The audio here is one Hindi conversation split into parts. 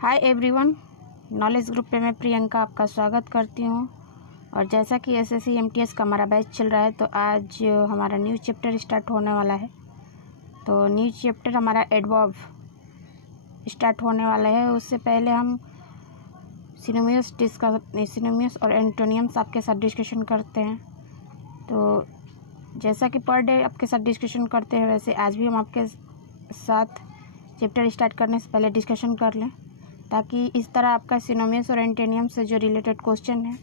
हाय एवरीवन, नॉलेज ग्रुप पे मैं प्रियंका आपका स्वागत करती हूँ। और जैसा कि एसएससी एमटीएस का हमारा बैच चल रहा है तो आज हमारा न्यू चैप्टर स्टार्ट होने वाला है। तो न्यू चैप्टर हमारा एडवर्ब स्टार्ट होने वाला है। उससे पहले हम सिनोनिम्स और एंटोनिम्स आपके साथ डिस्कशन करते हैं। तो जैसा कि पर डे आपके साथ डिस्कशन करते हैं वैसे आज भी हम आपके साथ चैप्टर स्टार्ट करने से पहले डिस्कशन कर लें, ताकि इस तरह आपका सिनोनिम्स और एंटोनिम्स से जो रिलेटेड क्वेश्चन है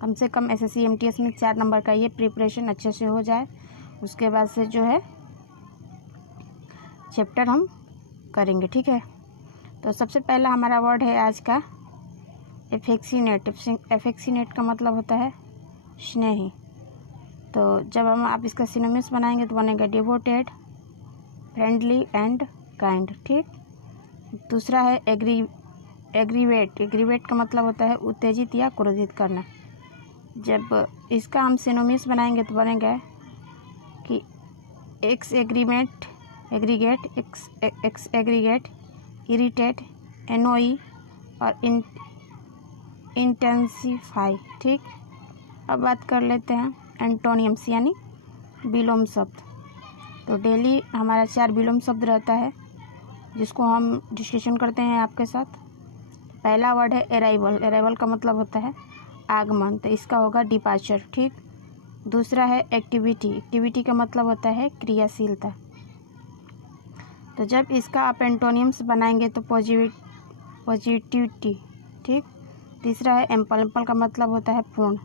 कम से कम एसएससी एमटीएस में 4 नंबर का ये प्रिपरेशन अच्छे से हो जाए। उसके बाद से जो है चैप्टर हम करेंगे, ठीक है। तो सबसे पहला हमारा वर्ड है आज का एफेक्सिनेट। एफेक्सिनेट का मतलब होता है स्नेही। तो जब आप इसका सिनोनिम्स बनाएंगे तो बनेगा डिवोटेड, फ्रेंडली एंड काइंड, ठीक। दूसरा है एग्रीवेट। एग्रीवेट का मतलब होता है उत्तेजित या क्रोधित करना। जब इसका हम सिनोनिम्स बनाएंगे तो बनेगा कि एक्स एग्रीगेट, इरिटेट, एनोई और इंटेंसिफाई, ठीक। अब बात कर लेते हैं एंटोनिम्स यानी विलोम शब्द। तो डेली हमारा 4 विलोम शब्द रहता है जिसको हम डिस्कशन करते हैं आपके साथ। पहला वर्ड है अराइवल। अराइवल का मतलब होता है आगमन, तो इसका होगा डिपार्चर, ठीक। दूसरा है एक्टिविटी। एक्टिविटी का मतलब होता है क्रियाशीलता। तो जब इसका आप एंटोनिम्स बनाएंगे तो पॉजिटिविटी, ठीक। तीसरा है एम्पल। एम्पल का मतलब होता है पूर्ण,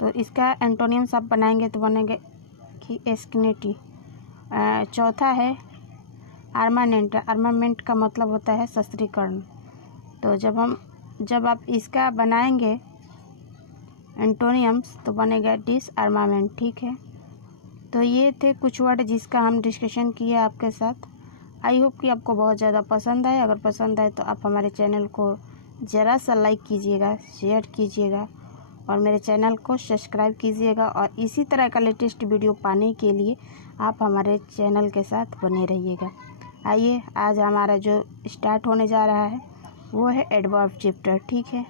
तो इसका एंटोनिम्स आप बनाएंगे तो बनेंगे कि एस्किनिटी। चौथा है आर्मामेंट। आर्मामेंट का मतलब होता है शस्त्रीकरण। तो जब आप इसका बनाएंगे एंटोनिम्स तो बनेगा डिसआर्मामेंट, ठीक है। तो ये थे कुछ वर्ड जिसका हम डिस्कशन किए आपके साथ। आई होप कि आपको बहुत ज़्यादा पसंद आए। अगर पसंद आए तो आप हमारे चैनल को ज़रा सा लाइक कीजिएगा, शेयर कीजिएगा और मेरे चैनल को सब्सक्राइब कीजिएगा। और इसी तरह का लेटेस्ट वीडियो पाने के लिए आप हमारे चैनल के साथ बने रहिएगा। आइए, आज हमारा जो स्टार्ट होने जा रहा है वो है एडवर्ब चैप्टर, ठीक है।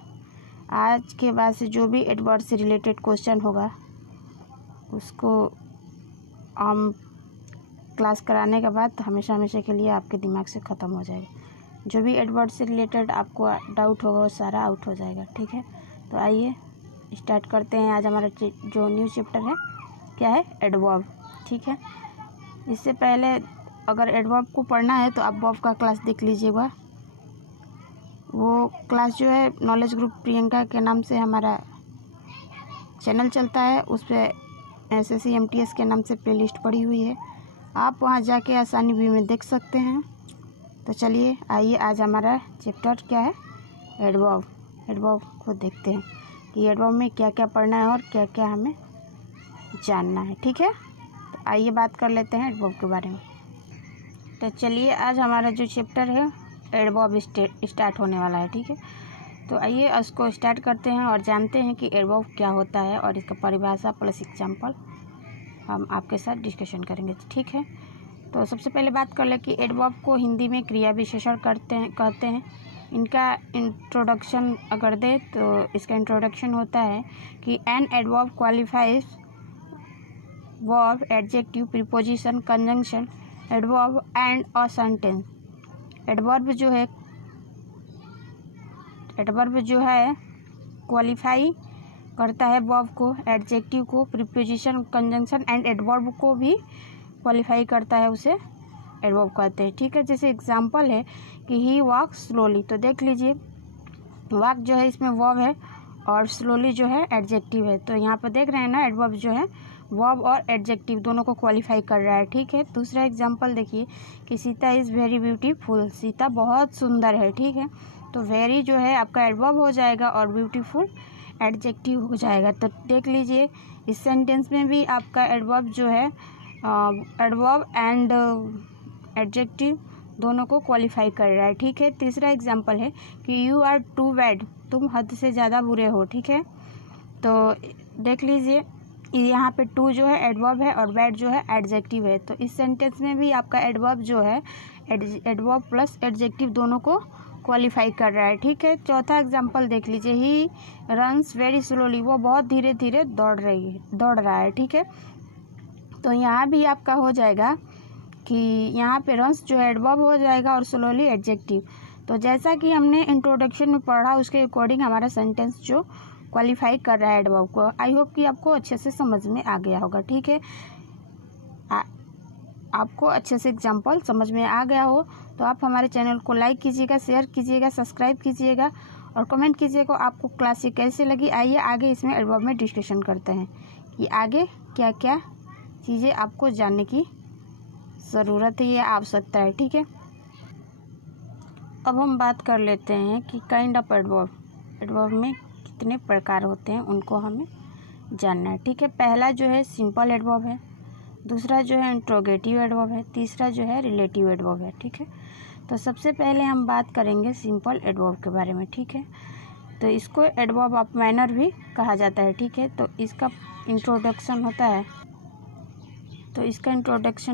आज के बाद से जो भी एडवर्ब से रिलेटेड क्वेश्चन होगा उसको हम क्लास कराने के बाद हमेशा हमेशा के लिए आपके दिमाग से ख़त्म हो जाएगा। जो भी एडवर्ब से रिलेटेड आपको डाउट होगा वो सारा आउट हो जाएगा, ठीक है। तो आइए स्टार्ट करते हैं। आज हमारा जो न्यू चैप्टर है क्या है, एडवर्ब, ठीक है। इससे पहले अगर एडवर्ब को पढ़ना है तो आप वर्ब का क्लास देख लीजिएगा। वो क्लास जो है नॉलेज ग्रुप प्रियंका के नाम से हमारा चैनल चलता है, उस पर एसएससी एमटीएस के नाम से प्लेलिस्ट पड़ी हुई है, आप वहां जाके आसानी भी में देख सकते हैं। तो चलिए आइए, आज हमारा चैप्टर क्या है, एडवर्ब। एडवर्ब को देखते हैं कि एडवर्ब में क्या क्या पढ़ना है और क्या क्या हमें जानना है, ठीक है। तो आइए बात कर लेते हैं एडवर्ब के बारे में। तो चलिए, आज हमारा जो चैप्टर है एडवर्ब स्टार्ट होने वाला है, ठीक है। तो आइए उसको स्टार्ट करते हैं और जानते हैं कि एडवर्ब क्या होता है और इसका परिभाषा प्लस एग्जाम्पल हम आपके साथ डिस्कशन करेंगे, ठीक है। तो सबसे पहले बात कर ले कि एडवर्ब को हिंदी में क्रिया विशेषण कहते हैं। इनका इंट्रोडक्शन अगर दे तो इसका इंट्रोडक्शन होता है कि an adverb qualifies verb, adjective, preposition, conjunction, adverb and a sentence. Adverb जो है क्वालिफाई करता है वर्ब को, एडजेक्टिव को, प्रीपोजिशन, कंजंक्शन एंड एडवर्ब को भी क्वालिफाई करता है, उसे एडवर्ब कहते हैं, ठीक है। जैसे एग्जांपल है कि ही वॉक स्लोली। तो देख लीजिए, वॉक जो है इसमें वर्ब है और स्लोली जो है एडजेक्टिव है। तो यहाँ पर देख रहे हैं ना, एडवर्ब जो है वर्ब और एडजेक्टिव दोनों को क्वालिफाई कर रहा है, ठीक है। दूसरा एग्जांपल देखिए कि Sita is very beautiful. Sita बहुत सुंदर है, ठीक है। तो वेरी जो है आपका एडवर्ब हो जाएगा और ब्यूटीफुल एडजेक्टिव हो जाएगा। तो देख लीजिए, इस सेंटेंस में भी आपका एडवर्ब जो है एडवर्ब एंड एडजेक्टिव दोनों को क्वालिफाई कर रहा है, ठीक है। तीसरा एग्जांपल है कि यू आर टू बैड। तुम हद से ज़्यादा बुरे हो, ठीक है। तो देख लीजिए, यहाँ पे टू जो है एडवर्ब है और बैड जो है एडजेक्टिव है। तो इस सेंटेंस में भी आपका एडवर्ब जो है एडवर्ब प्लस एडजेक्टिव दोनों को क्वालिफाई कर रहा है। ठीक है, चौथा एग्जाम्पल देख लीजिए, ही रन्स वेरी स्लोली, वो बहुत धीरे धीरे दौड़ रहा है। ठीक है, तो यहाँ भी आपका हो जाएगा कि यहाँ पे रन्स जो है एडवर्ब हो जाएगा और स्लोली एडजेक्टिव। तो जैसा कि हमने इंट्रोडक्शन में पढ़ा उसके अकॉर्डिंग हमारा सेंटेंस जो क्वालिफाई कर रहा है एडवर्ब को। आई होप कि आपको अच्छे से समझ में आ गया होगा। ठीक है, आपको अच्छे से एग्जाम्पल समझ में आ गया हो तो आप हमारे चैनल को लाइक कीजिएगा, शेयर कीजिएगा, सब्सक्राइब कीजिएगा और कमेंट कीजिएगा आपको क्लास ये कैसे लगी। आइए आगे इसमें एडवर्ब में डिस्कशन करते हैं कि आगे क्या क्या चीज़ें आपको जानने की ज़रूरत है या आवश्यकता है। ठीक है, अब हम बात कर लेते हैं कि काइंड ऑफ एडवर्ब में कितने प्रकार होते हैं, उनको हमें जानना है। ठीक है, पहला जो है सिंपल एडवर्ब है, दूसरा जो है इंट्रोगेटिव एडवर्ब है, तीसरा जो है रिलेटिव एडवर्ब है। ठीक है, तो सबसे पहले हम बात करेंगे सिंपल एडवर्ब के बारे में। ठीक है, तो इसको एडवर्ब ऑफ मैनर भी कहा जाता है। ठीक है, तो इसका इंट्रोडक्शन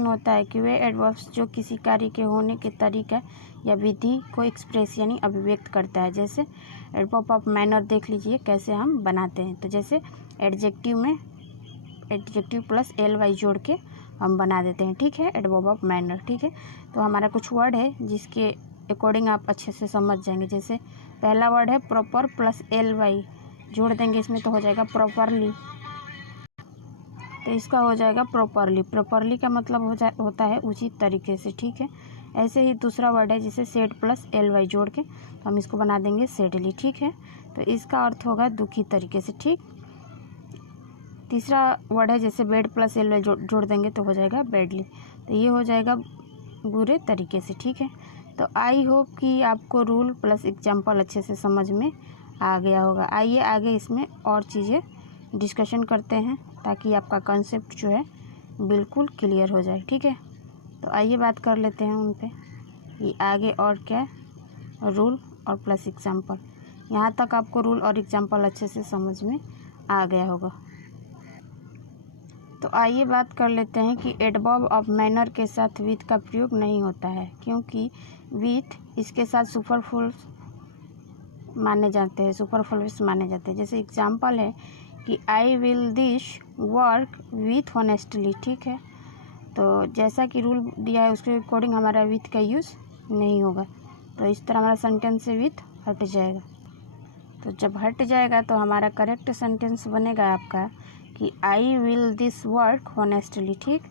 होता है कि वे एडवर्ब्स जो किसी कार्य के होने के तरीका या विधि को एक्सप्रेस यानी अभिव्यक्त करता है। जैसे एडवर्ब ऑफ मैनर देख लीजिए कैसे हम बनाते हैं। तो जैसे एडजेक्टिव में एडजेक्टिव प्लस ly जोड़ के हम बना देते हैं। ठीक है, एडवर्ब ऑफ मैनर। ठीक है, तो हमारा कुछ वर्ड है जिसके अकॉर्डिंग आप अच्छे से समझ जाएंगे। जैसे पहला वर्ड है प्रॉपर प्लस ly जोड़ देंगे इसमें तो हो जाएगा प्रॉपरली, तो इसका हो जाएगा प्रॉपरली का मतलब होता है उचित तरीके से। ठीक है, ऐसे ही दूसरा वर्ड है जिसे सेड प्लस ly जोड़ के तो हम इसको बना देंगे सेडली। ठीक है, तो इसका अर्थ होगा दुखी तरीके से। ठीक, तीसरा वर्ड है जैसे बेड प्लस ly जोड़ देंगे तो हो जाएगा बेडली, तो ये हो जाएगा बुरे तरीके से। ठीक है, तो आई होप कि आपको रूल प्लस एग्जाम्पल अच्छे से समझ में आ गया होगा। आइए आगे इसमें और चीज़ें डिस्कशन करते हैं ताकि आपका कंसेप्ट जो है बिल्कुल क्लियर हो जाए। ठीक है, तो आइए बात कर लेते हैं उन पे कि आगे और क्या रूल और प्लस एग्जाम्पल। यहाँ तक आपको रूल और एग्जाम्पल अच्छे से समझ में आ गया होगा। तो आइए बात कर लेते हैं कि एडवर्ब ऑफ मैनर के साथ विथ का प्रयोग नहीं होता है, क्योंकि विथ इसके साथ सुपरफ्लूस माने जाते हैं। जैसे एग्जाम्पल है कि I will this work with honestly. ठीक है, तो जैसा कि रूल दिया है उसके अकॉर्डिंग हमारा विथ का यूज़ नहीं होगा, तो इस तरह हमारा सेंटेंस से विथ हट जाएगा। तो जब हट जाएगा तो हमारा करेक्ट सेंटेंस बनेगा आपका कि I will this work honestly. ठीक,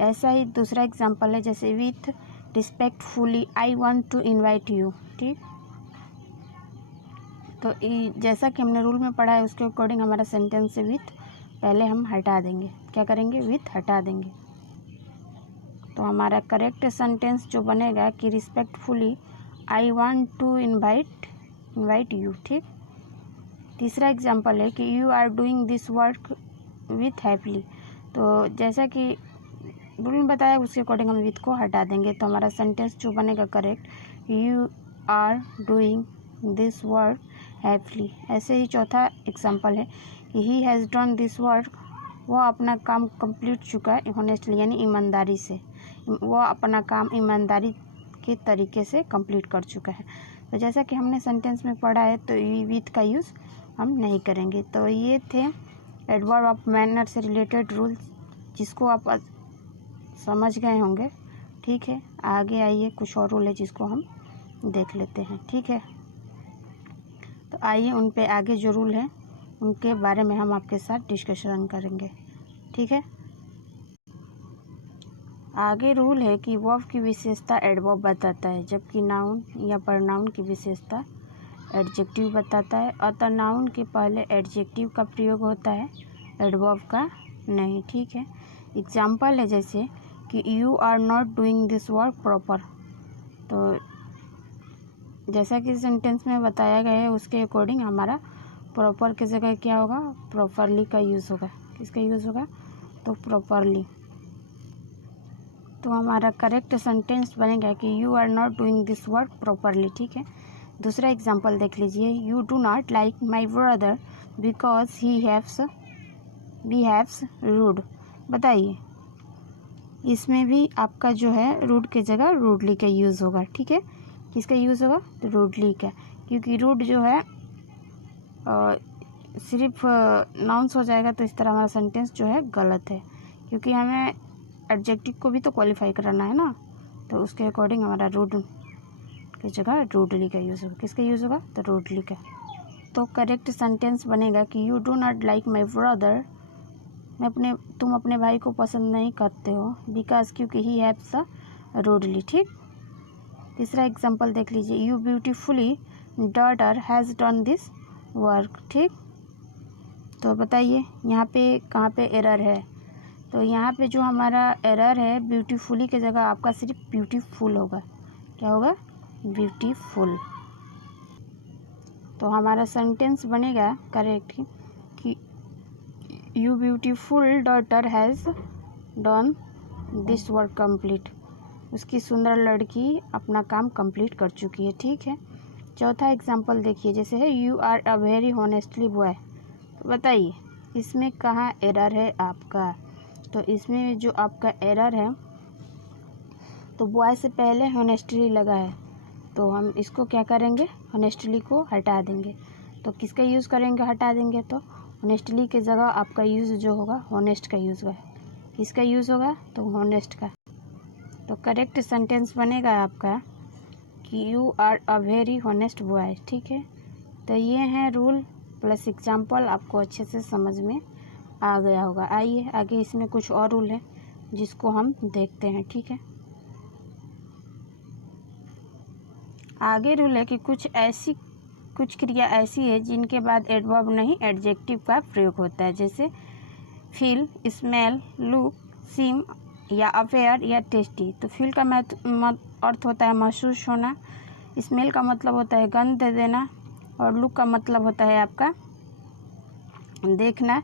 ऐसा ही दूसरा एग्जांपल है जैसे with respectfully I want to invite you. ठीक, तो जैसा कि हमने रूल में पढ़ा है उसके अकॉर्डिंग हमारा सेंटेंस से विथ पहले हम हटा देंगे। क्या करेंगे? विथ हटा देंगे। तो हमारा करेक्ट सेंटेंस जो बनेगा कि respectfully I want to invite you. ठीक, तीसरा एग्जांपल है कि you are doing this work with happily. तो जैसा कि रूल में बताया उसके अकॉर्डिंग हम विथ को हटा देंगे, तो हमारा सेंटेंस जो बनेगा correct you are doing this work happily. ऐसे ही चौथा एग्जांपल है कि he has done this work, वह अपना काम कंप्लीट चुका है हॉनेस्टली यानी ईमानदारी से, वह अपना काम ईमानदारी के तरीके से कंप्लीट कर चुका है। तो जैसा कि हमने सेंटेंस में पढ़ा है तो विथ का यूज़ हम नहीं करेंगे। तो ये थे एडवर्ब ऑफ मैनर से रिलेटेड रूल जिसको आप समझ गए होंगे। ठीक है, आगे आइए कुछ और रूल है जिसको हम देख लेते हैं। ठीक है, तो आइए उन पे आगे जो रूल हैं उनके बारे में हम आपके साथ डिस्कशन करेंगे। ठीक है, आगे रूल है कि वर्ब की विशेषता एडवर्ब बताता है, जबकि नाउन या प्रोनाउन की विशेषता एडजेक्टिव बताता है। अतः नाउन के पहले एडजेक्टिव का प्रयोग होता है, एडवर्ब का नहीं। ठीक है, एग्जाम्पल है जैसे कि you are not doing this work proper. तो जैसा कि सेंटेंस में बताया गया है उसके अकॉर्डिंग हमारा प्रॉपर की जगह क्या होगा? प्रॉपरली का यूज़ होगा। किसका यूज़ होगा? तो प्रॉपरली। तो हमारा करेक्ट सेंटेंस बनेगा कि you are not doing this work properly. ठीक है, दूसरा एग्जांपल देख लीजिए, you do not like my brother because he haves rude. बताइए, इसमें भी आपका जो है रूड की जगह रूडली का यूज़ होगा। ठीक है, किसका यूज़ होगा? तो रूडली का, क्योंकि रूड जो है सिर्फ नाउन्स हो जाएगा तो इस तरह हमारा सेंटेंस जो है गलत है, क्योंकि हमें एडजेक्टिव को भी तो क्वालिफाई कराना है ना। तो उसके अकॉर्डिंग हमारा रूड की जगह रूडली का यूज़ होगा। किसका यूज़ होगा? तो रूडली का। तो करेक्ट सेंटेंस बनेगा कि you do not like my brother, तुम अपने भाई को पसंद नहीं करते हो, बिकॉज क्योंकि ही हैव्स अ रूडली। ठीक। तीसरा एग्जाम्पल देख लीजिए, you beautifully daughter has done this work. ठीक। तो बताइए यहाँ पे कहाँ पे एरर है? तो यहाँ पे जो हमारा एरर है, ब्यूटीफुली की जगह आपका सिर्फ ब्यूटीफुल होगा। क्या होगा? ब्यूटीफुल। तो हमारा सेंटेंस बनेगा करेक्ट कि you beautiful daughter has done this work complete. उसकी सुंदर लड़की अपना काम कंप्लीट कर चुकी है। ठीक है। चौथा एग्जाम्पल देखिए, जैसे है you are a very honestly boy. तो बताइए इसमें कहाँ एरर है आपका? तो इसमें जो आपका एरर है, तो बॉय से पहले हॉनेस्टली लगा है, तो हम इसको क्या करेंगे? हॉनेस्टली को हटा देंगे। तो किसका यूज़ करेंगे? हटा देंगे। तो हॉनेस्टली की जगह आपका यूज़ जो होगा हॉनेस्ट का यूज़ होगा। किसका यूज़ होगा? तो हॉनेस्ट का। तो करेक्ट सेंटेंस बनेगा आपका कि you are a very honest boy. ठीक है। तो ये हैं रूल प्लस एग्जाम्पल, आपको अच्छे से समझ में आ गया होगा। आइए आगे इसमें कुछ और रूल है जिसको हम देखते हैं। ठीक है। आगे रूल है कि कुछ क्रिया ऐसी है जिनके बाद एडवर्ब नहीं एडजेक्टिव का प्रयोग होता है, जैसे फील, स्मेल, लुक, सीम या अफेयर या टेस्टी। तो फील का अर्थ होता है महसूस होना, स्मेल का मतलब होता है गंध देना, और लुक का मतलब होता है आपका देखना,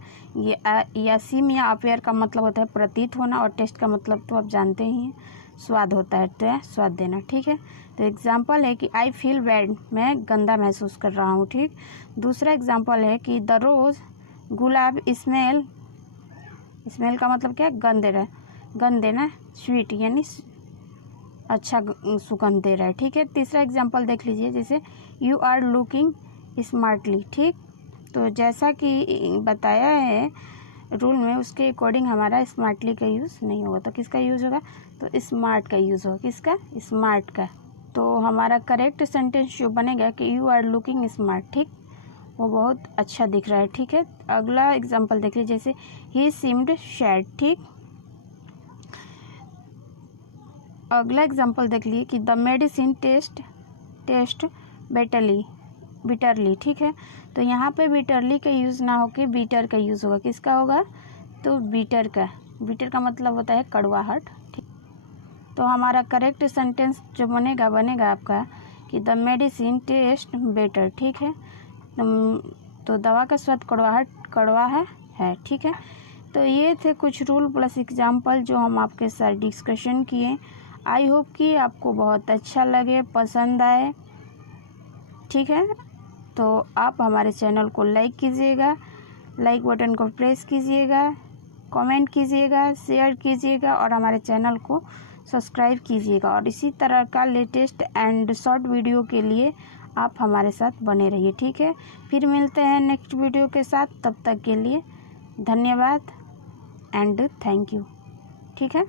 या सीम या अफेयर का मतलब होता है प्रतीत होना, और टेस्ट का मतलब तो आप जानते ही हैं स्वाद होता है, तो स्वाद देना। ठीक है। तो एग्जाम्पल है कि आई फील बैड, मैं गंदा महसूस कर रहा हूँ। ठीक। दूसरा एग्जाम्पल है कि द रोज़, गुलाब, स्मेल का मतलब क्या? गंध देना, स्वीट यानी अच्छा सुगंध दे रहा है। ठीक है। तीसरा एग्जाम्पल देख लीजिए, जैसे यू आर लुकिंग स्मार्टली। ठीक। तो जैसा कि बताया है रूल में, उसके अकॉर्डिंग हमारा स्मार्टली का यूज़ नहीं होगा। तो किसका यूज़ होगा? तो स्मार्ट का यूज़ होगा। किसका? स्मार्ट का। तो हमारा करेक्ट सेंटेंस जो बनेगा कि यू आर लुकिंग स्मार्ट। ठीक। वो बहुत अच्छा दिख रहा है। ठीक है। अगला एग्जाम्पल देख लीजिए, जैसे ही सीम्ड सैड। ठीक। अगला एग्जाम्पल देख लिए कि द मेडिसिन टेस्ट बिटरली। ठीक है। तो यहाँ पे बिटरली का यूज़ ना होके बीटर का यूज़ होगा। किसका होगा? तो बीटर का मतलब होता है कड़वाहट। ठीक। तो हमारा करेक्ट सेंटेंस जो बनेगा आपका कि द मेडिसिन टेस्ट बेटर। ठीक है। तो दवा का स्वाद कड़वा है। ठीक है। तो ये थे कुछ रूल प्लस एग्जाम्पल जो हम आपके साथ डिस्कशन किए। आई होप कि आपको बहुत अच्छा लगे, पसंद आए। ठीक है। तो आप हमारे चैनल को लाइक कीजिएगा, लाइक बटन को प्रेस कीजिएगा, कमेंट कीजिएगा, शेयर कीजिएगा और हमारे चैनल को सब्सक्राइब कीजिएगा। और इसी तरह का लेटेस्ट एंड शॉर्ट वीडियो के लिए आप हमारे साथ बने रहिए। ठीक है। फिर मिलते हैं नेक्स्ट वीडियो के साथ। तब तक के लिए धन्यवाद एंड थैंक यू। ठीक है।